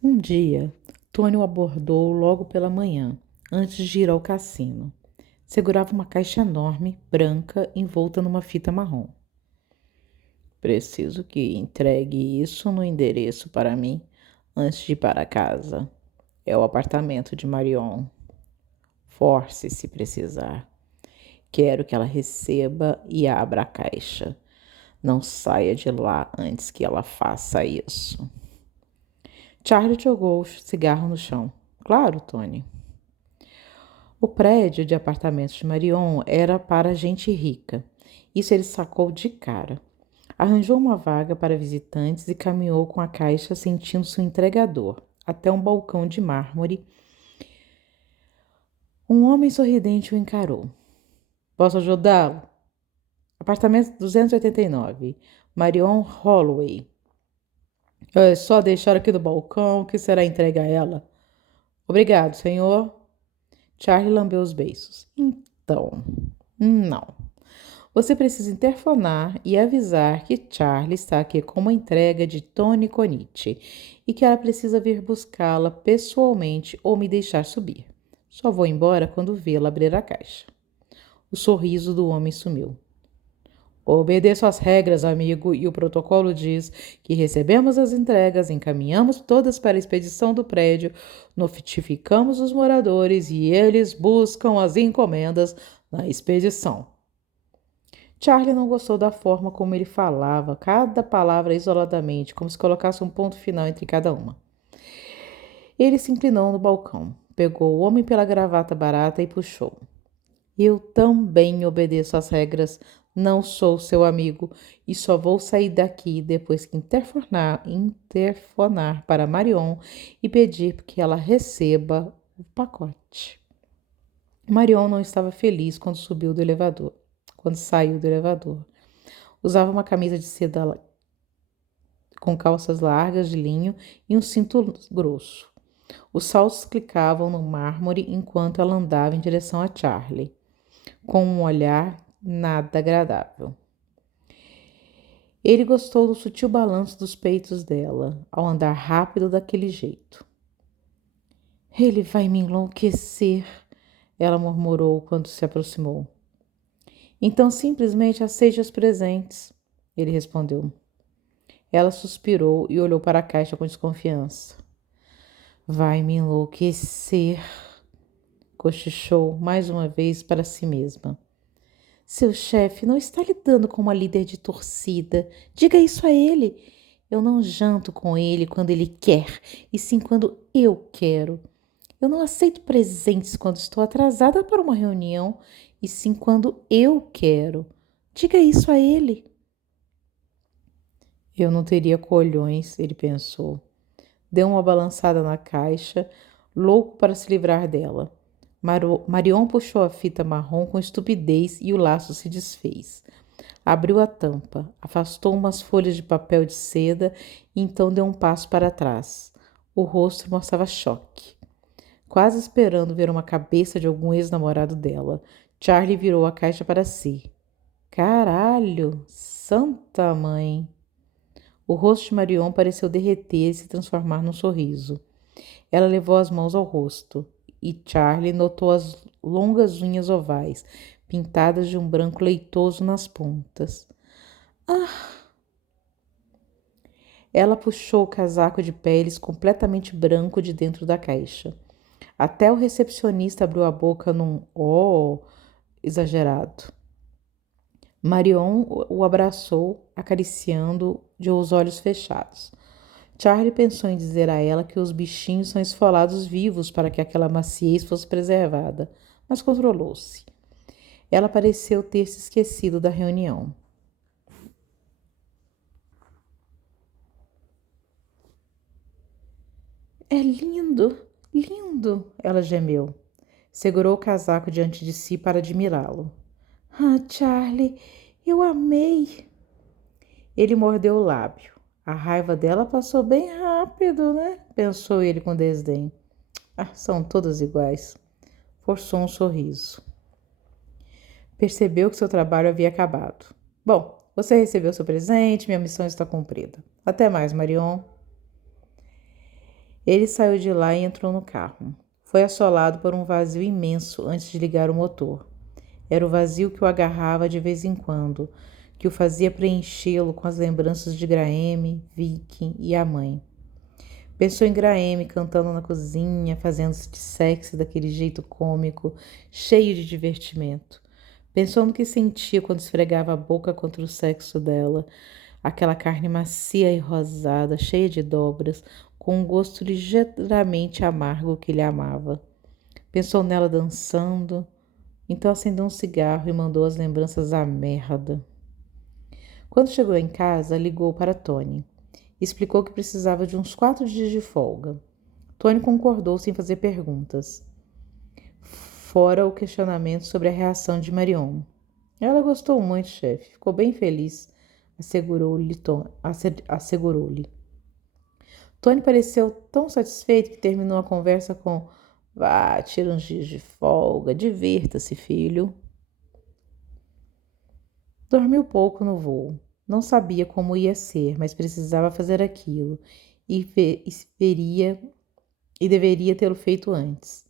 Um dia, Tony o abordou logo pela manhã, antes de ir ao cassino. Segurava uma caixa enorme, branca, envolta numa fita marrom. Preciso que entregue isso no endereço para mim antes de ir para casa. É o apartamento de Marion. Force se precisar. Quero que ela receba e abra a caixa. Não saia de lá antes que ela faça isso. Charlie jogou o cigarro no chão. Claro, Tony. O prédio de apartamentos de Marion era para gente rica. Isso ele sacou de cara. Arranjou uma vaga para visitantes e caminhou com a caixa sentindo-se um entregador, até um balcão de mármore. Um homem sorridente o encarou. Posso ajudá-lo? Apartamento 289, Marion Holloway. É só deixar aqui do balcão que será entregue a ela. Obrigado, senhor. Charlie lambeu os beiços. Então, não. Você precisa interfonar e avisar que Charlie está aqui com uma entrega de Tony Conitti e que ela precisa vir buscá-la pessoalmente ou me deixar subir. Só vou embora quando vê-la abrir a caixa. O sorriso do homem sumiu. Obedeço às regras, amigo, e o protocolo diz que recebemos as entregas, encaminhamos todas para a expedição do prédio, notificamos os moradores e eles buscam as encomendas na expedição. Charlie não gostou da forma como ele falava, cada palavra isoladamente, como se colocasse um ponto final entre cada uma. Ele se inclinou no balcão, pegou o homem pela gravata barata e puxou. Eu também obedeço às regras. Não sou seu amigo e só vou sair daqui depois que interfonar para Marion e pedir que ela receba o pacote. Marion não estava feliz quando saiu do elevador. Usava uma camisa de seda com calças largas de linho e um cinto grosso. Os saltos clicavam no mármore enquanto ela andava em direção a Charlie, com um olhar nada agradável. Ele gostou do sutil balanço dos peitos dela, ao andar rápido daquele jeito. Ele vai me enlouquecer, ela murmurou quando se aproximou. Então simplesmente aceite os presentes, ele respondeu. Ela suspirou e olhou para a caixa com desconfiança. Vai me enlouquecer, cochichou mais uma vez para si mesma. Seu chefe não está lidando com uma líder de torcida. Diga isso a ele. Eu não janto com ele quando ele quer, e sim quando eu quero. Eu não aceito presentes quando estou atrasada para uma reunião, e sim quando eu quero. Diga isso a ele. Eu não teria colhões, ele pensou. Deu uma balançada na caixa, louco para se livrar dela. Marion puxou a fita marrom com estupidez e o laço se desfez. Abriu a tampa, afastou umas folhas de papel de seda e então deu um passo para trás. O rosto mostrava choque. Quase esperando ver uma cabeça de algum ex-namorado dela, Charlie virou a caixa para si. Caralho! Santa mãe! O rosto de Marion pareceu derreter e se transformar num sorriso. Ela levou as mãos ao rosto e Charlie notou as longas unhas ovais, pintadas de um branco leitoso nas pontas. Ah! Ela puxou o casaco de peles completamente branco de dentro da caixa. Até o recepcionista abriu a boca num "oh" exagerado. Marion o abraçou, acariciando de os olhos fechados. Charlie pensou em dizer a ela que os bichinhos são esfolados vivos para que aquela maciez fosse preservada, mas controlou-se. Ela pareceu ter se esquecido da reunião. É lindo, lindo, ela gemeu. Segurou o casaco diante de si para admirá-lo. Ah, Charlie, eu amei. Ele mordeu o lábio. A raiva dela passou bem rápido, né? Pensou ele com desdém. Ah, são todas iguais. Forçou um sorriso. Percebeu que seu trabalho havia acabado. Bom, você recebeu seu presente, minha missão está cumprida. Até mais, Marion. Ele saiu de lá e entrou no carro. Foi assolado por um vazio imenso antes de ligar o motor. Era o vazio que o agarrava de vez em quando, que o fazia preenchê-lo com as lembranças de Graeme, Viking e a mãe. Pensou em Graeme cantando na cozinha, fazendo-se de sexy daquele jeito cômico, cheio de divertimento. Pensou no que sentia quando esfregava a boca contra o sexo dela, aquela carne macia e rosada, cheia de dobras, com um gosto ligeiramente amargo que ele amava. Pensou nela dançando, então acendeu um cigarro e mandou as lembranças à merda. Quando chegou em casa, ligou para Tony. Explicou que precisava de uns 4 dias de folga. Tony concordou sem fazer perguntas, fora o questionamento sobre a reação de Marion. Ela gostou muito, chefe. Ficou bem feliz, assegurou-lhe. Tony pareceu tão satisfeito que terminou a conversa com: vá, tira uns dias de folga, divirta-se, filho. Dormiu pouco no voo. Não sabia como ia ser, mas precisava fazer aquilo e deveria tê-lo feito antes.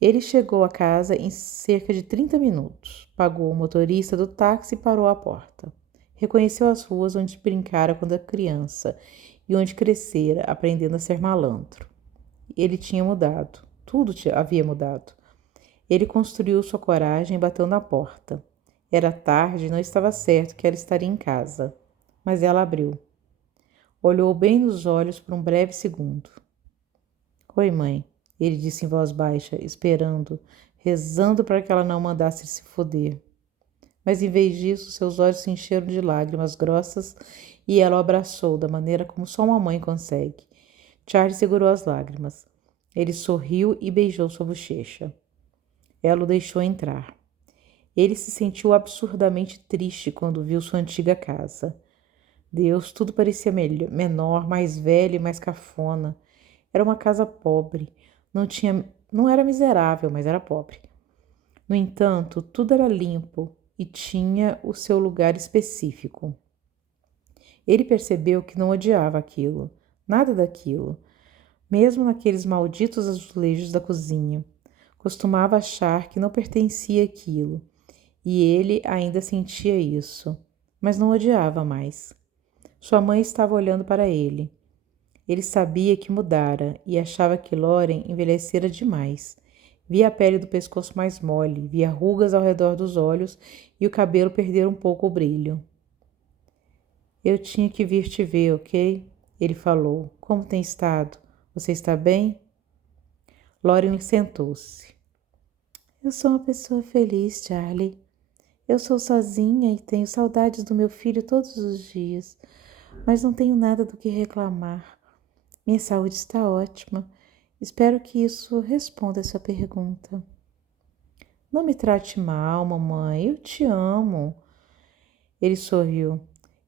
Ele chegou a casa em cerca de 30 minutos. Pagou o motorista do táxi e parou à porta. Reconheceu as ruas onde brincara quando era criança e onde crescera, aprendendo a ser malandro. Ele tinha mudado. Tudo havia mudado. Ele construiu sua coragem e bateu na porta. Era tarde e não estava certo que ela estaria em casa, mas ela abriu. Olhou bem nos olhos por um breve segundo. Oi, mãe, ele disse em voz baixa, esperando, rezando para que ela não mandasse se foder. Mas em vez disso, seus olhos se encheram de lágrimas grossas e ela o abraçou da maneira como só uma mãe consegue. Charlie segurou as lágrimas. Ele sorriu e beijou sua bochecha. Ela o deixou entrar. Ele se sentiu absurdamente triste quando viu sua antiga casa. Deus, tudo parecia menor, mais velho e mais cafona. Era uma casa pobre. Não era miserável, mas era pobre. No entanto, tudo era limpo e tinha o seu lugar específico. Ele percebeu que não odiava aquilo, nada daquilo, mesmo naqueles malditos azulejos da cozinha. Costumava achar que não pertencia àquilo, e ele ainda sentia isso, mas não odiava mais. Sua mãe estava olhando para ele. Ele sabia que mudara e achava que Lauren envelhecera demais. Via a pele do pescoço mais mole, via rugas ao redor dos olhos e o cabelo perder um pouco o brilho. Eu tinha que vir te ver, ok? Ele falou. Como tem estado? Você está bem? Lauren sentou-se. Eu sou uma pessoa feliz, Charlie. Eu sou sozinha e tenho saudades do meu filho todos os dias, mas não tenho nada do que reclamar. Minha saúde está ótima. Espero que isso responda a sua pergunta. Não me trate mal, mamãe. Eu te amo. Ele sorriu.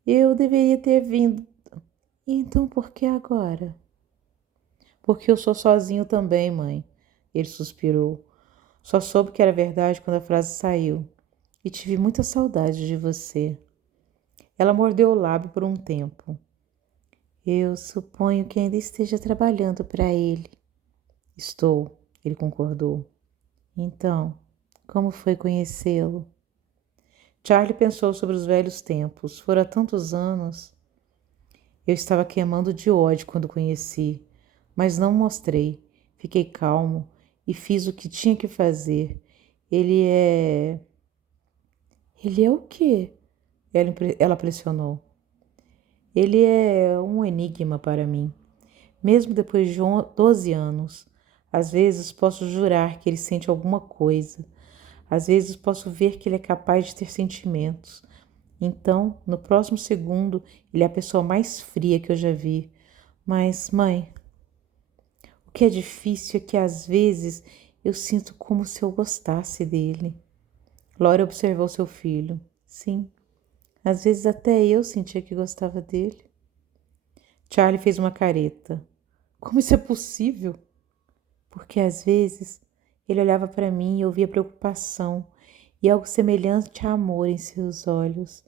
Eu deveria ter vindo. Então por que agora? Porque eu sou sozinho também, mãe. Ele suspirou. Só soube que era verdade quando a frase saiu. E tive muita saudade de você. Ela mordeu o lábio por um tempo. Eu suponho que ainda esteja trabalhando para ele. Estou, ele concordou. Então, como foi conhecê-lo? Charlie pensou sobre os velhos tempos. Fora tantos anos. Eu estava queimando de ódio quando conheci, mas não mostrei. Fiquei calmo e fiz o que tinha que fazer. Ele é... Ele é o quê? Ela pressionou. Ele é um enigma para mim. Mesmo depois de 12 anos, às vezes posso jurar que ele sente alguma coisa. Às vezes posso ver que ele é capaz de ter sentimentos. Então, no próximo segundo, ele é a pessoa mais fria que eu já vi. Mas, mãe, o que é difícil é que às vezes eu sinto como se eu gostasse dele. Laura observou seu filho. Sim, às vezes até eu sentia que gostava dele. Charlie fez uma careta. Como isso é possível? Porque às vezes ele olhava para mim e eu via preocupação e algo semelhante a amor em seus olhos.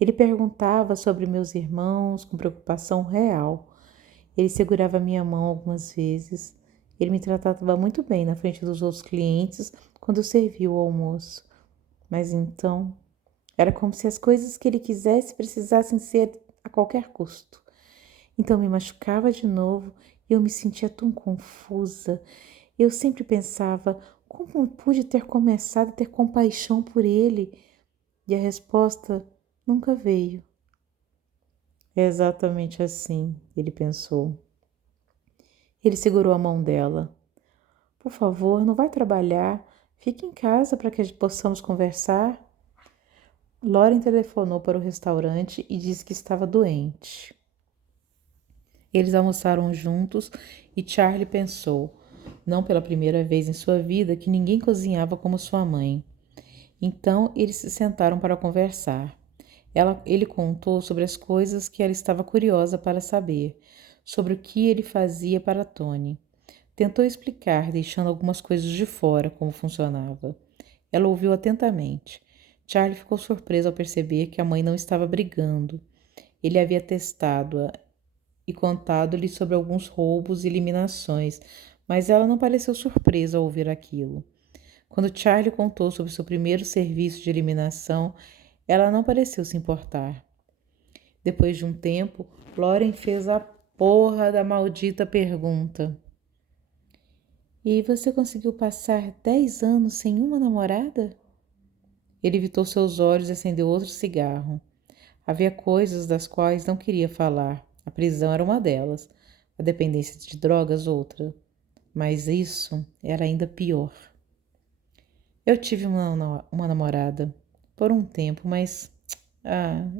Ele perguntava sobre meus irmãos com preocupação real. Ele segurava minha mão algumas vezes. Ele me tratava muito bem na frente dos outros clientes quando eu servia o almoço. Mas então, era como se as coisas que ele quisesse precisassem ser a qualquer custo. Então me machucava de novo e eu me sentia tão confusa. Eu sempre pensava como eu pude ter começado a ter compaixão por ele e a resposta nunca veio. É exatamente assim, ele pensou. Ele segurou a mão dela. Por favor, não vai trabalhar. Fique em casa para que possamos conversar. Lauren telefonou para o restaurante e disse que estava doente. Eles almoçaram juntos e Charlie pensou, não pela primeira vez em sua vida, que ninguém cozinhava como sua mãe. Então eles se sentaram para conversar. Ele contou sobre as coisas que ela estava curiosa para saber, sobre o que ele fazia para Tony. Tentou explicar, deixando algumas coisas de fora, como funcionava. Ela ouviu atentamente. Charlie ficou surpreso ao perceber que a mãe não estava brigando. Ele havia testado-a e contado-lhe sobre alguns roubos e eliminações, mas ela não pareceu surpresa ao ouvir aquilo. Quando Charlie contou sobre seu primeiro serviço de eliminação, ela não pareceu se importar. Depois de um tempo, Lauren fez a porra da maldita pergunta. E você conseguiu passar 10 anos sem uma namorada? Ele evitou seus olhos e acendeu outro cigarro. Havia coisas das quais não queria falar. A prisão era uma delas, a dependência de drogas outra. Mas isso era ainda pior. Eu tive uma namorada por um tempo, mas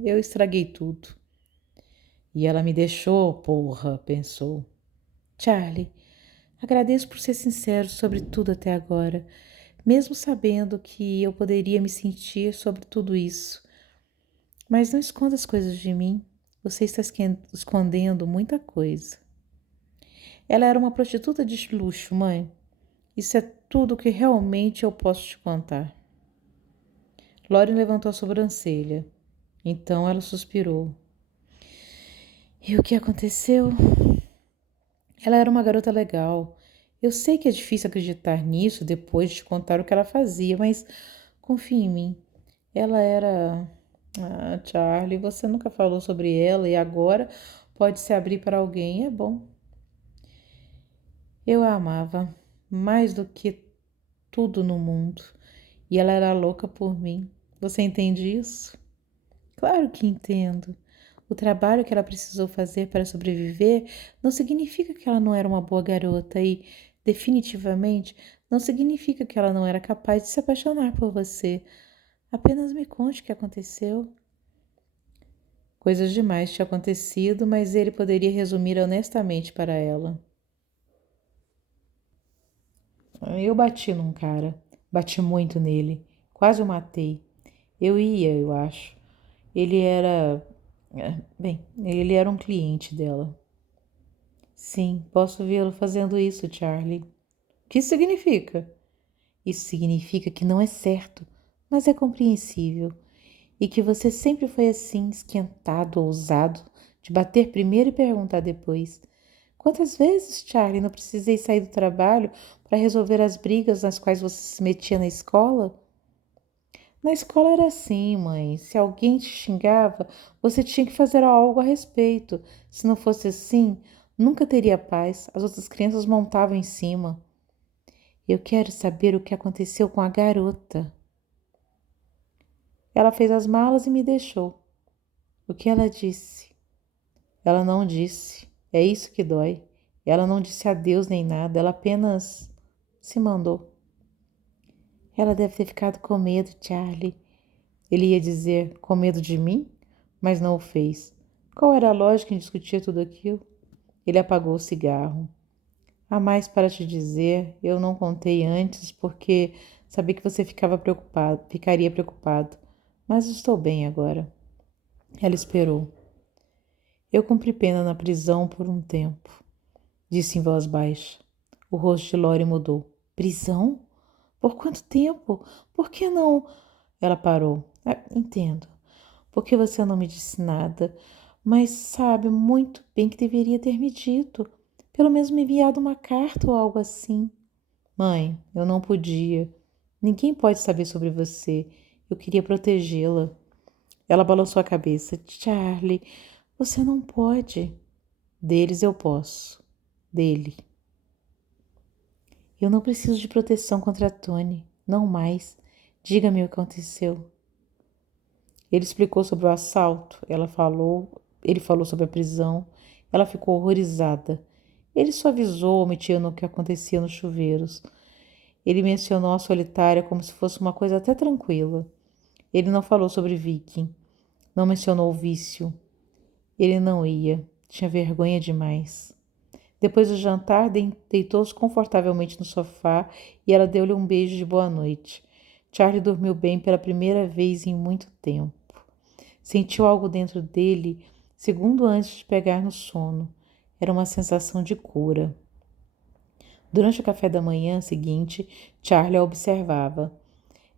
eu estraguei tudo. E ela me deixou, porra, pensou. Charlie, agradeço por ser sincero sobre tudo até agora, mesmo sabendo que eu poderia me sentir sobre tudo isso. Mas não esconda as coisas de mim. Você está escondendo muita coisa. Ela era uma prostituta de luxo, mãe. Isso é tudo o que realmente eu posso te contar. Lauren levantou a sobrancelha. Então ela suspirou. E o que aconteceu? Ela era uma garota legal. Eu sei que é difícil acreditar nisso depois de te contar o que ela fazia, mas confie em mim. Ela era... Charlie, você nunca falou sobre ela e agora pode se abrir para alguém. É bom. Eu a amava mais do que tudo no mundo e ela era louca por mim. Você entende isso? Claro que entendo. O trabalho que ela precisou fazer para sobreviver não significa que ela não era uma boa garota e, definitivamente, não significa que ela não era capaz de se apaixonar por você. Apenas me conte o que aconteceu. Coisas demais tinham acontecido, mas ele poderia resumir honestamente para ela. Eu bati num cara, bati muito nele, quase o matei. Eu acho. Ele era. Ele era um cliente dela. Sim, posso vê-lo fazendo isso, Charlie. O que isso significa? Isso significa que não é certo, mas é compreensível. E que você sempre foi assim, esquentado, ousado, de bater primeiro e perguntar depois. Quantas vezes, Charlie, não precisei sair do trabalho para resolver as brigas nas quais você se metia na escola? Na escola era assim, mãe. Se alguém te xingava, você tinha que fazer algo a respeito. Se não fosse assim, nunca teria paz. As outras crianças montavam em cima. Eu quero saber o que aconteceu com a garota. Ela fez as malas e me deixou. O que ela disse? Ela não disse. É isso que dói. Ela não disse adeus nem nada. Ela apenas se mandou. Ela deve ter ficado com medo, Charlie. Ele ia dizer, com medo de mim? Mas não o fez. Qual era a lógica em discutir tudo aquilo? Ele apagou o cigarro. Há mais para te dizer, eu não contei antes porque sabia que você ficaria preocupado. Mas estou bem agora. Ela esperou. Eu cumpri pena na prisão por um tempo, disse em voz baixa. O rosto de Lori mudou. Prisão? Por quanto tempo? Por que não? Ela parou. Entendo. Por que você não me disse nada? Mas sabe muito bem que deveria ter me dito. Pelo menos me enviado uma carta ou algo assim. Mãe, eu não podia. Ninguém pode saber sobre você. Eu queria protegê-la. Ela balançou a cabeça. Charlie, você não pode. Deles eu posso. Dele. Eu não preciso de proteção contra Tony. Não mais. Diga-me o que aconteceu. Ele explicou sobre o assalto. Ele falou sobre a prisão. Ela ficou horrorizada. Ele só avisou, omitiu o que acontecia nos chuveiros. Ele mencionou a solitária como se fosse uma coisa até tranquila. Ele não falou sobre Viking. Não mencionou o vício. Ele não ia. Tinha vergonha demais. Depois do jantar, deitou-se confortavelmente no sofá e ela deu-lhe um beijo de boa noite. Charlie dormiu bem pela primeira vez em muito tempo. Sentiu algo dentro dele, segundo antes de pegar no sono. Era uma sensação de cura. Durante o café da manhã seguinte, Charlie a observava.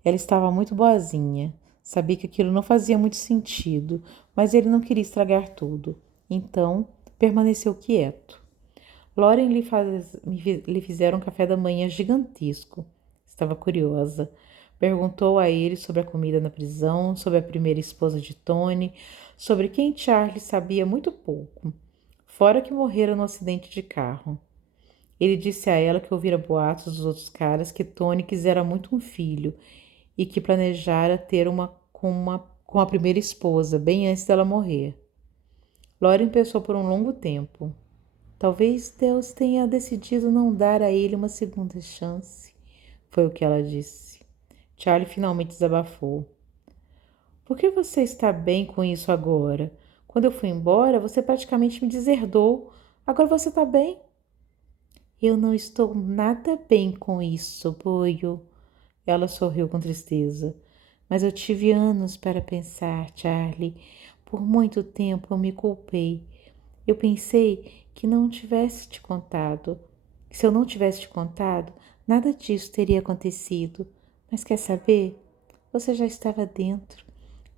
Ela estava muito boazinha. Sabia que aquilo não fazia muito sentido, mas ele não queria estragar tudo. Então, permaneceu quieto. Lauren lhe fizeram um café da manhã gigantesco. Estava curiosa. Perguntou a ele sobre a comida na prisão, sobre a primeira esposa de Tony, sobre quem Charlie sabia muito pouco, fora que morrera no acidente de carro. Ele disse a ela que ouvira boatos dos outros caras que Tony quisera muito um filho e que planejara ter com a primeira esposa, bem antes dela morrer. Lauren pensou por um longo tempo. Talvez Deus tenha decidido não dar a ele uma segunda chance, foi o que ela disse. Charlie finalmente desabafou. Por que você está bem com isso agora? Quando eu fui embora, você praticamente me deserdou. Agora você está bem? Eu não estou nada bem com isso, Boio. Ela sorriu com tristeza. Mas eu tive anos para pensar, Charlie. Por muito tempo eu me culpei. Eu pensei que não tivesse te contado. Que se eu não tivesse te contado, nada disso teria acontecido. Mas quer saber? Você já estava dentro.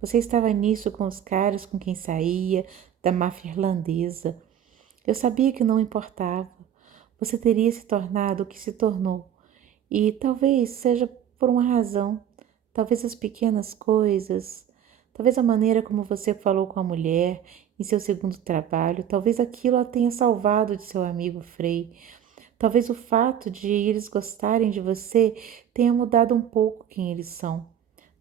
Você estava nisso com os caras com quem saía, da máfia irlandesa. Eu sabia que não importava. Você teria se tornado o que se tornou. E talvez seja por uma razão. Talvez as pequenas coisas. Talvez a maneira como você falou com a mulher em seu segundo trabalho. Talvez aquilo a tenha salvado de seu amigo Frei. Talvez o fato de eles gostarem de você tenha mudado um pouco quem eles são.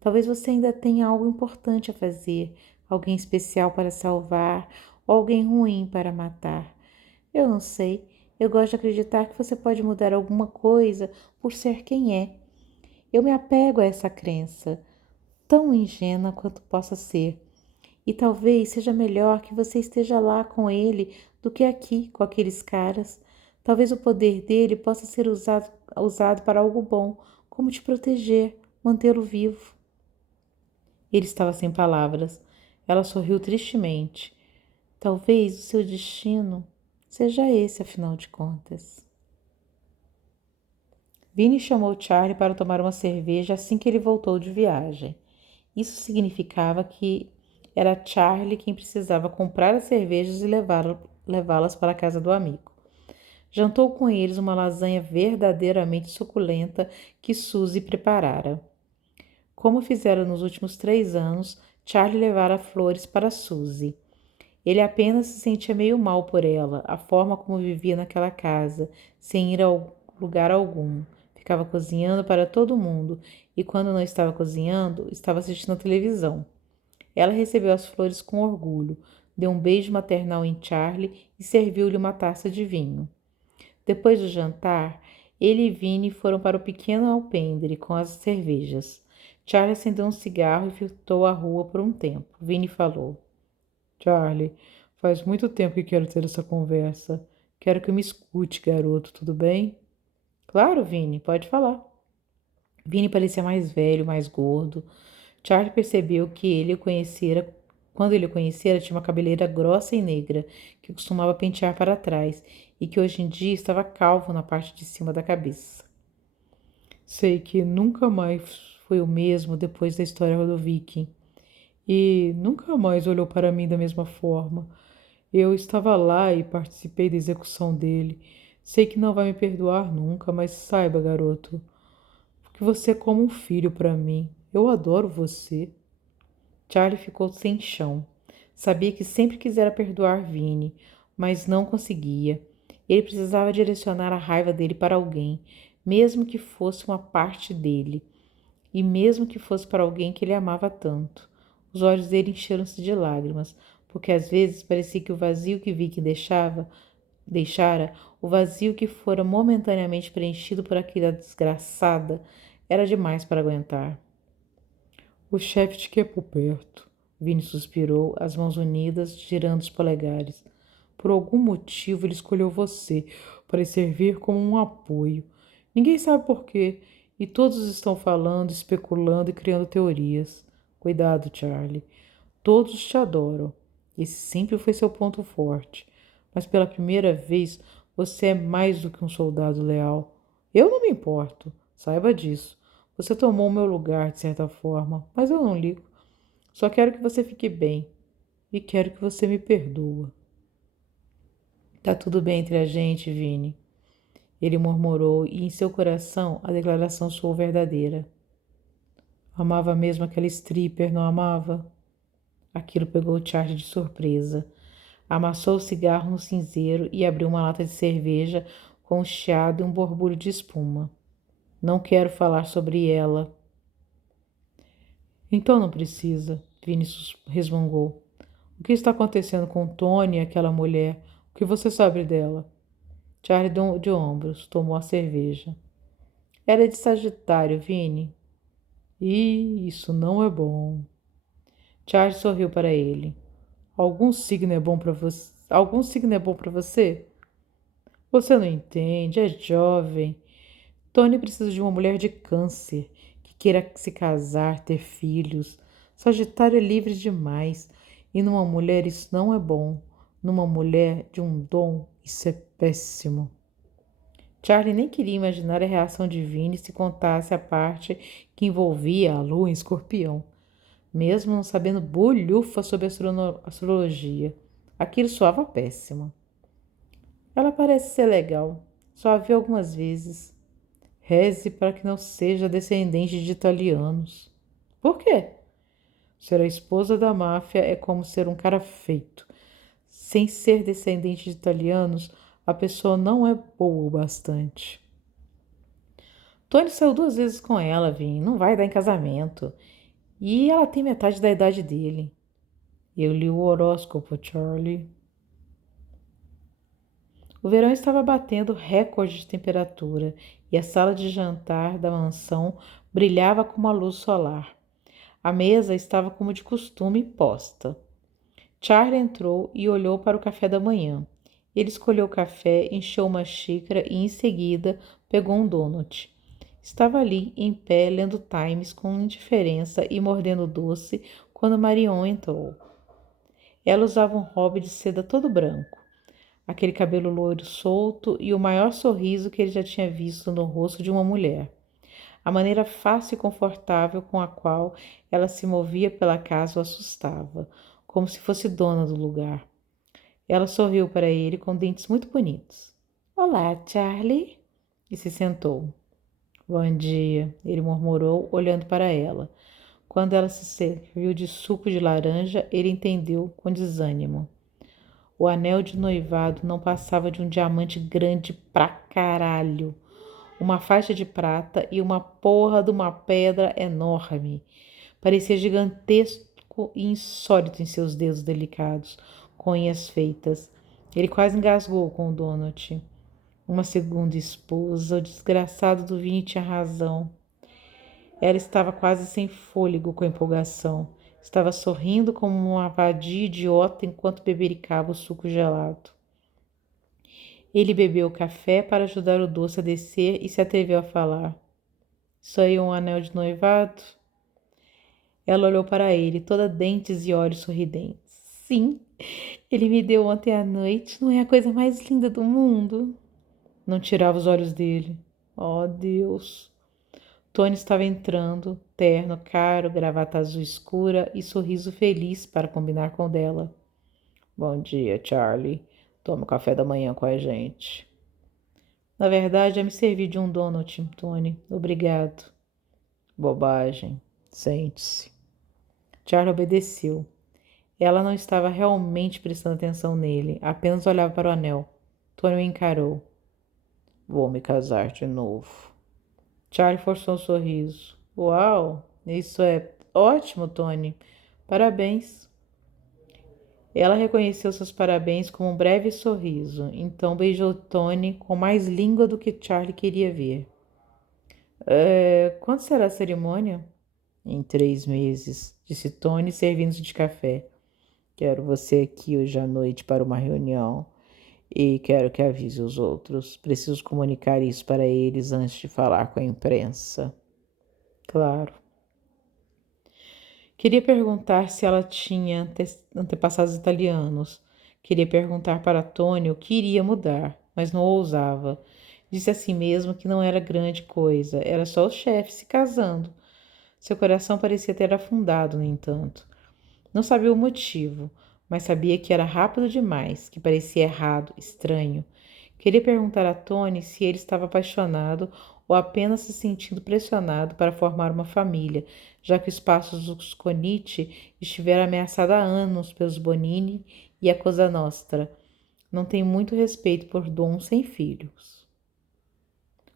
Talvez você ainda tenha algo importante a fazer, alguém especial para salvar ou alguém ruim para matar. Eu não sei. Eu gosto de acreditar que você pode mudar alguma coisa por ser quem é. Eu me apego a essa crença, tão ingênua quanto possa ser. E talvez seja melhor que você esteja lá com ele do que aqui com aqueles caras. Talvez o poder dele possa ser usado para algo bom, como te proteger, mantê-lo vivo. Ele estava sem palavras. Ela sorriu tristemente. Talvez o seu destino seja esse, afinal de contas. Vinnie chamou Charlie para tomar uma cerveja assim que ele voltou de viagem. Isso significava que era Charlie quem precisava comprar as cervejas e levá-las para a casa do amigo. Jantou com eles uma lasanha verdadeiramente suculenta que Suzy preparara. Como fizera nos últimos 3 anos, Charlie levara flores para Suzy. Ele apenas se sentia meio mal por ela, a forma como vivia naquela casa, sem ir a lugar algum. Ficava cozinhando para todo mundo e, quando não estava cozinhando, estava assistindo a televisão. Ela recebeu as flores com orgulho, deu um beijo maternal em Charlie e serviu-lhe uma taça de vinho. Depois do jantar, ele e Vinnie foram para o pequeno alpendre com as cervejas. Charlie acendeu um cigarro e fitou a rua por um tempo. Vinnie falou: Charlie, faz muito tempo que quero ter essa conversa. Quero que me escute, garoto, tudo bem? Claro, Vinnie, pode falar. Vinnie parecia mais velho, mais gordo. Charlie percebeu que quando ele o conhecera, tinha uma cabeleira grossa e negra, que costumava pentear para trás, e que hoje em dia estava calvo na parte de cima da cabeça. Sei que nunca mais foi o mesmo depois da história do Viking. e nunca mais olhou para mim da mesma forma. Eu estava lá e participei da execução dele. Sei que não vai me perdoar nunca, mas saiba, garoto, que você é como um filho para mim. Eu adoro você. Charlie ficou sem chão. Sabia que sempre quisera perdoar Vini, mas não conseguia. Ele precisava direcionar a raiva dele para alguém, mesmo que fosse uma parte dele, e mesmo que fosse para alguém que ele amava tanto. Os olhos dele encheram-se de lágrimas, porque às vezes parecia que o vazio que Vicky deixara, o vazio que fora momentaneamente preenchido por aquela desgraçada, era demais para aguentar. O chefe te quer por perto. Vini suspirou, as mãos unidas, girando os polegares. Por algum motivo ele escolheu você para servir como um apoio. Ninguém sabe por quê, e todos estão falando, especulando e criando teorias. Cuidado, Charlie. Todos te adoram. Esse sempre foi seu ponto forte. Mas pela primeira vez você é mais do que um soldado leal. Eu não me importo, saiba disso. Você tomou o meu lugar, de certa forma, mas eu não ligo. Só quero que você fique bem e quero que você me perdoa. Tá tudo bem entre a gente, Vini. Ele murmurou e em seu coração a declaração soou verdadeira. Amava mesmo aquela stripper, não amava? Aquilo pegou o Charlie de surpresa. Amassou o cigarro no cinzeiro e abriu uma lata de cerveja com um chiado e um borbulho de espuma. Não quero falar sobre ela. Então não precisa, Vinícius resmungou. O que está acontecendo com Tony e aquela mulher? O que você sabe dela? Charlie deu de ombros, tomou a cerveja. Ela é de Sagitário, Vini. Isso não é bom. Charlie sorriu para ele. Algum signo é bom para você? Algum signo é bom para você? Você não entende, é jovem. Tony precisa de uma mulher de câncer, que queira se casar, ter filhos. Sagitário é livre demais. E numa mulher isso não é bom. Numa mulher de um dom, isso é péssimo. Charlie nem queria imaginar a reação de Vini se contasse a parte que envolvia a lua em Escorpião, mesmo não sabendo bolhufa sobre astrologia. Aquilo soava péssimo. Ela parece ser legal. Só a vi algumas vezes. Reze para que não seja descendente de italianos. Por quê? Ser a esposa da máfia é como ser um cara feito. Sem ser descendente de italianos, a pessoa não é boa o bastante. Tony saiu 2 vezes com ela, Vim. Não vai dar em casamento. E ela tem metade da idade dele. Eu li o horóscopo, Charlie. O verão estava batendo recorde de temperatura e a sala de jantar da mansão brilhava com uma luz solar. A mesa estava como de costume posta. Charlie entrou e olhou para o café da manhã. Ele escolheu o café, encheu uma xícara e, em seguida, pegou um donut. Estava ali, em pé, lendo Times com indiferença e mordendo o doce, quando Marion entrou. Ela usava um hobby de seda todo branco, aquele cabelo loiro solto e o maior sorriso que ele já tinha visto no rosto de uma mulher. A maneira fácil e confortável com a qual ela se movia pela casa o assustava, como se fosse dona do lugar. Ela sorriu para ele com dentes muito bonitos. Olá, Charlie. E se sentou. Bom dia, ele murmurou, olhando para ela. Quando ela se serviu de suco de laranja, ele entendeu com desânimo. O anel de noivado não passava de um diamante grande pra caralho. Uma faixa de prata e uma porra de uma pedra enorme. Parecia gigantesco e insólito em seus dedos delicados, com unhas feitas. Ele quase engasgou com o donut. Uma segunda esposa, o desgraçado do Vini tinha razão. Ela estava quase sem fôlego com empolgação. Estava sorrindo como uma vadia idiota enquanto bebericava o suco gelado. Ele bebeu o café para ajudar o doce a descer e se atreveu a falar. Isso aí é um anel de noivado? Ela olhou para ele, toda dentes e olhos sorridentes. Sim, ele me deu ontem à noite. Não é a coisa mais linda do mundo? Não tirava os olhos dele. Oh, Deus! Tony estava entrando, terno caro, gravata azul escura e sorriso feliz para combinar com o dela. Bom dia, Charlie. Toma o café da manhã com a gente. Na verdade, já me servi de um donut, Tony. Obrigado. Bobagem. Sente-se. Charlie obedeceu. Ela não estava realmente prestando atenção nele, apenas olhava para o anel. Tony o encarou. Vou me casar de novo. Charlie forçou um sorriso. Uau, isso é ótimo, Tony. Parabéns. Ela reconheceu seus parabéns com um breve sorriso, então beijou Tony com mais língua do que Charlie queria ver. Quando será a cerimônia? Em 3 meses, disse Tony, servindo-se de café. Quero você aqui hoje à noite para uma reunião e quero que avise os outros. Preciso comunicar isso para eles antes de falar com a imprensa. Claro. Queria perguntar se ela tinha antepassados italianos. Queria perguntar para Tony o que iria mudar, mas não ousava. Disse a si mesmo que não era grande coisa, era só o chefe se casando. Seu coração parecia ter afundado, no entanto. Não sabia o motivo, mas sabia que era rápido demais, que parecia errado, estranho. Queria perguntar a Tony se ele estava apaixonado ou apenas se sentindo pressionado para formar uma família, já que o espaço dos Conici estivera ameaçado há anos pelos Bonini e a Cosa Nostra. Não tem muito respeito por Dom sem filhos.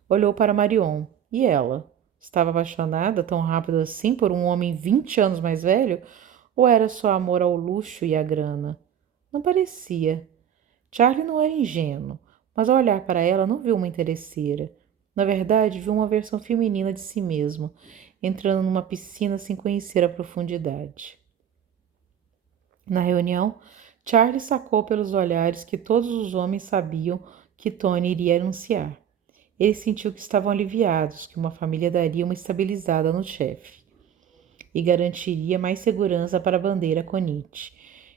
Olhou para Marion. E ela? Estava apaixonada tão rápido assim por um homem 20 anos mais velho? Ou era só amor ao luxo e à grana? Não parecia. Charlie não era ingênuo, mas ao olhar para ela não viu uma interesseira. Na verdade, viu uma versão feminina de si mesmo, entrando numa piscina sem conhecer a profundidade. Na reunião, Charlie sacou pelos olhares que todos os homens sabiam que Tony iria anunciar. Ele sentiu que estavam aliviados, que uma família daria uma estabilizada no chefe e garantiria mais segurança para a bandeira Conice,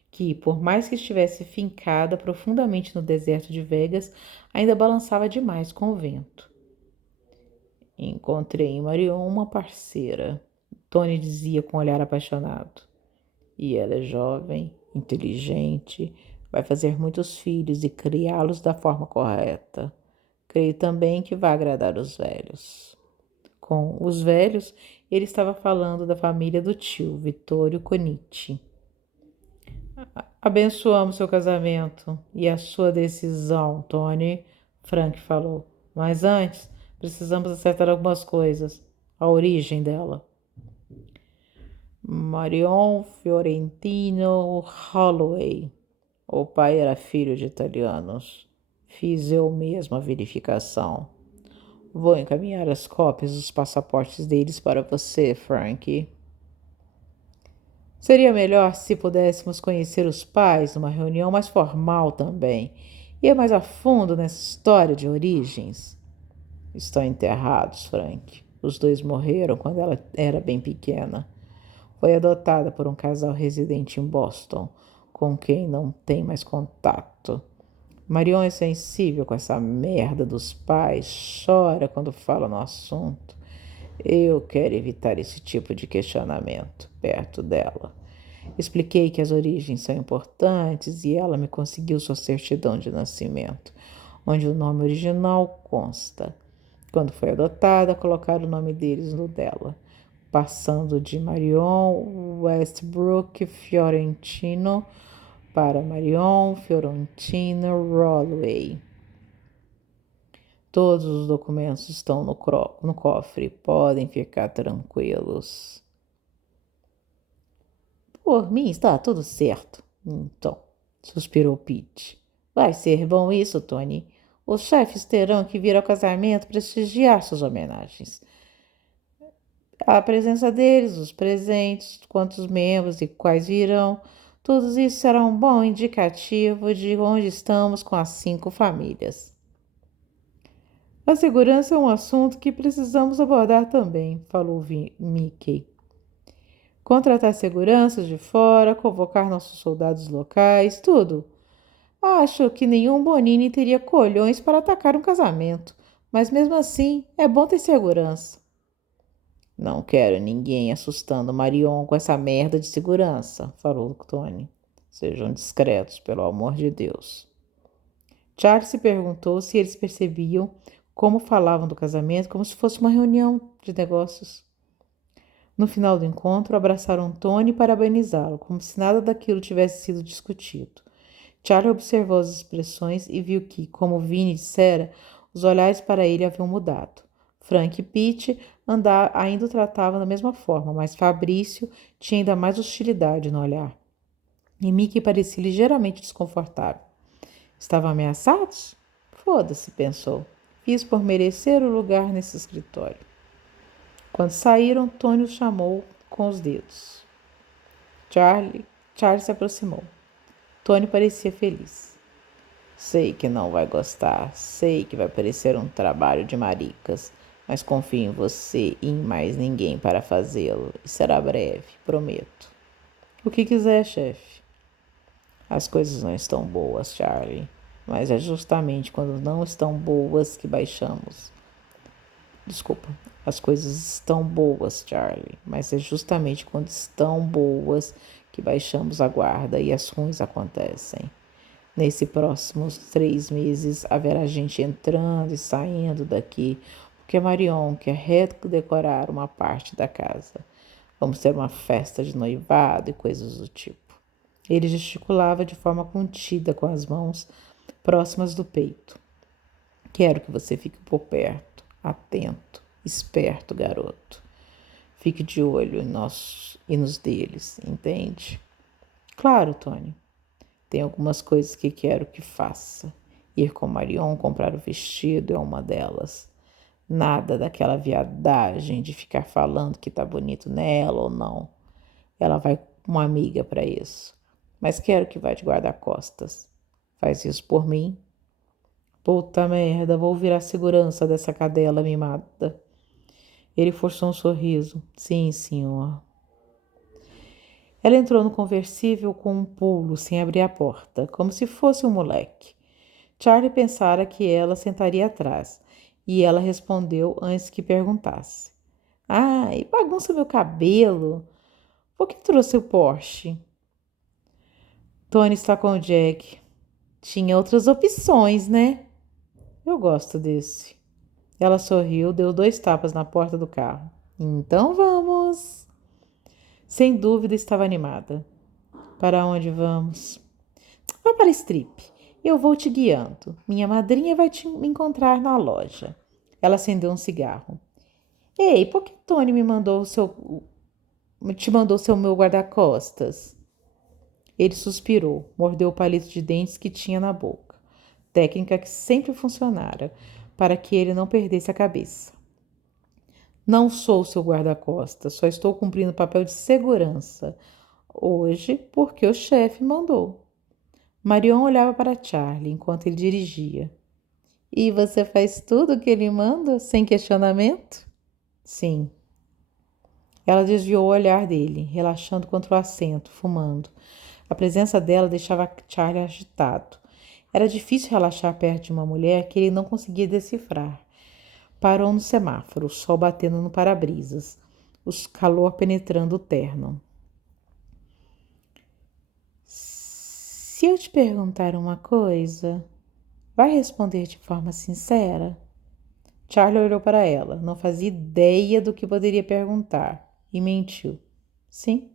que, por mais que estivesse fincada profundamente no deserto de Vegas, ainda balançava demais com o vento. Encontrei em Marion uma parceira, Tony dizia com um olhar apaixonado. E ela é jovem, inteligente, vai fazer muitos filhos e criá-los da forma correta. Creio também que vai agradar os velhos. Com os velhos, ele estava falando da família do tio, Vittorio Conici. Abençoamos seu casamento e a sua decisão, Tony, Frank falou. Mas antes, precisamos acertar algumas coisas. A origem dela. Marion Fiorentino Holloway. O pai era filho de italianos. Fiz eu mesma a verificação. Vou encaminhar as cópias dos passaportes deles para você, Frank. Seria melhor se pudéssemos conhecer os pais numa reunião mais formal também. Ir mais a fundo nessa história de origens. Estão enterrados, Frank. Os dois morreram quando ela era bem pequena. Foi adotada por um casal residente em Boston, com quem não tem mais contato. Marion é sensível com essa merda dos pais, chora quando fala no assunto. Eu quero evitar esse tipo de questionamento perto dela. Expliquei que as origens são importantes e ela me conseguiu sua certidão de nascimento, onde o nome original consta. Quando foi adotada, colocaram o nome deles no dela, passando de Marion Westbrook Fiorentino para Marion Fiorentino Holloway. Todos os documentos estão no cofre, podem ficar tranquilos. Por mim está tudo certo. Então, suspirou Pete. Vai ser bom isso, Tony. Os chefes terão que vir ao casamento prestigiar suas homenagens. A presença deles, os presentes, quantos membros e quais virão, tudo isso será um bom indicativo de onde estamos com as 5 famílias. A segurança é um assunto que precisamos abordar também, falou Mickey. Contratar seguranças de fora, convocar nossos soldados locais, tudo. Acho que nenhum Bonini teria colhões para atacar um casamento, mas mesmo assim é bom ter segurança. Não quero ninguém assustando Marion com essa merda de segurança, falou Tony. Sejam discretos, pelo amor de Deus. Charles se perguntou se eles percebiam como falavam do casamento como se fosse uma reunião de negócios. No final do encontro, abraçaram Tony e parabenizá-lo, como se nada daquilo tivesse sido discutido. Charlie observou as expressões e viu que, como Vinnie dissera, os olhares para ele haviam mudado. Frank e Pete ainda o tratavam da mesma forma, mas Fabrício tinha ainda mais hostilidade no olhar. E Mickey parecia ligeiramente desconfortável. Estavam ameaçados? Foda-se, pensou. Fiz por merecer o lugar nesse escritório. Quando saíram, Tony os chamou com os dedos. Charlie se aproximou. Tony parecia feliz. Sei que não vai gostar, sei que vai parecer um trabalho de maricas, mas confio em você e em mais ninguém para fazê-lo, e será breve, prometo. O que quiser, chefe. As coisas não estão boas, Charlie, mas é justamente quando não estão boas que baixamos. Desculpa, as coisas estão boas, Charlie, mas é justamente quando estão boas que baixamos a guarda e as ruins acontecem. Nesses próximos 3 meses haverá gente entrando e saindo daqui, porque Marion quer redecorar uma parte da casa. Vamos ter uma festa de noivado e coisas do tipo. Ele gesticulava de forma contida com as mãos próximas do peito. Quero que você fique por perto, atento, esperto, garoto. Fique de olho em nós e nos deles, entende? Claro, Tony. Tem algumas coisas que quero que faça. Ir com Marion comprar o vestido é uma delas. Nada daquela viadagem de ficar falando que tá bonito nela ou não. Ela vai com uma amiga para isso. Mas quero que vá de guarda-costas. Faz isso por mim? Puta merda, vou virar segurança dessa cadela mimada. Ele forçou um sorriso. Sim, senhor. Ela entrou no conversível com um pulo, sem abrir a porta, como se fosse um moleque. Charlie pensara que ela sentaria atrás, e ela respondeu antes que perguntasse. E bagunça meu cabelo. Por que trouxe o Porsche? Tony está com o Jack. Tinha outras opções, né? Eu gosto desse. Ela sorriu, deu 2 tapas na porta do carro. Então vamos. Sem dúvida estava animada. Para onde vamos? Vá para a strip. Eu vou te guiando. Minha madrinha vai me encontrar na loja. Ela acendeu um cigarro. Ei, por que Tony te mandou seu meu guarda-costas? Ele suspirou, mordeu o palito de dentes que tinha na boca. Técnica que sempre funcionara, para que ele não perdesse a cabeça. Não sou seu guarda-costas, só estou cumprindo o papel de segurança. Hoje, porque o chefe mandou. Marion olhava para Charlie enquanto ele dirigia. E você faz tudo o que ele manda, sem questionamento? Sim. Ela desviou o olhar dele, relaxando contra o assento, fumando. A presença dela deixava Charlie agitado. Era difícil relaxar perto de uma mulher que ele não conseguia decifrar. Parou no semáforo, o sol batendo no para-brisas, o calor penetrando o terno. Se eu te perguntar uma coisa, vai responder de forma sincera? Charlie olhou para ela, não fazia ideia do que poderia perguntar, e mentiu. Sim.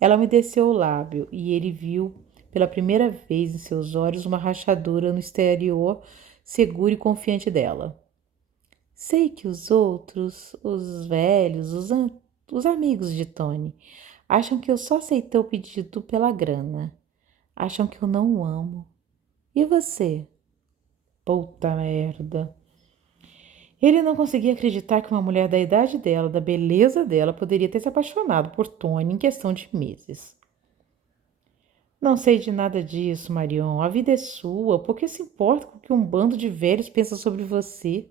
Ela umedeceu o lábio e ele viu pela primeira vez em seus olhos uma rachadura no exterior seguro e confiante dela. Sei que os outros, os velhos, os amigos de Tony, acham que eu só aceitei o pedido pela grana. Acham que eu não o amo. E você? Puta merda. Ele não conseguia acreditar que uma mulher da idade dela, da beleza dela, poderia ter se apaixonado por Tony em questão de meses. Não sei de nada disso, Marion. A vida é sua. Por que se importa com o que um bando de velhos pensa sobre você?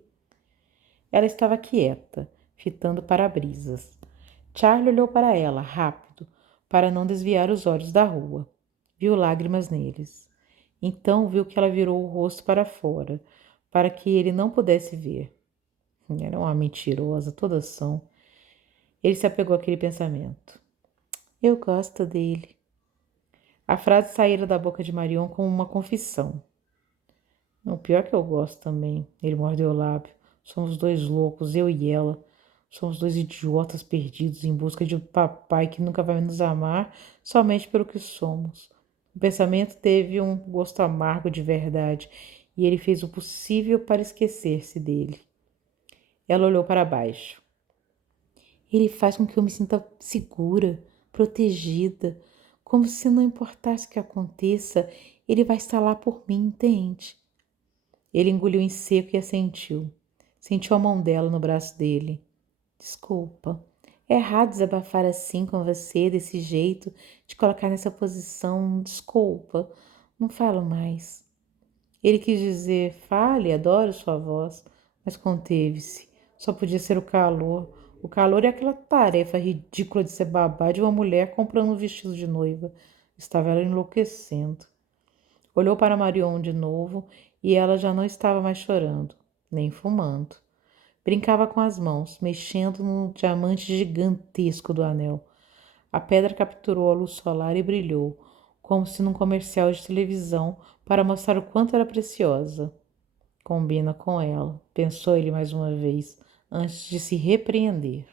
Ela estava quieta, fitando para-brisas. Charlie olhou para ela, rápido, para não desviar os olhos da rua. Viu lágrimas neles. Então viu que ela virou o rosto para fora, para que ele não pudesse ver. Era uma mentirosa, toda ação. Ele se apegou àquele pensamento. Eu gosto dele. A frase saíra da boca de Marion como uma confissão. O pior é que eu gosto também. Ele mordeu o lábio. Somos dois loucos, eu e ela. Somos dois idiotas perdidos em busca de um papai que nunca vai nos amar somente pelo que somos. O pensamento teve um gosto amargo de verdade e ele fez o possível para esquecer-se dele. Ela olhou para baixo. Ele faz com que eu me sinta segura, protegida, como se não importasse o que aconteça, ele vai estar lá por mim, entende? Ele engoliu em seco e assentiu. Sentiu a mão dela no braço dele. Desculpa. É errado desabafar assim com você, desse jeito, te colocar nessa posição. Desculpa. Não falo mais. Ele quis dizer, fale, adoro sua voz, mas conteve-se. Só podia ser o calor. O calor e aquela tarefa ridícula de ser babá de uma mulher comprando um vestido de noiva. Estava ela enlouquecendo. Olhou para Marion de novo e ela já não estava mais chorando, nem fumando. Brincava com as mãos, mexendo no diamante gigantesco do anel. A pedra capturou a luz solar e brilhou, como se num comercial de televisão, para mostrar o quanto era preciosa. Combina com ela, pensou ele mais uma vez, antes de se repreender.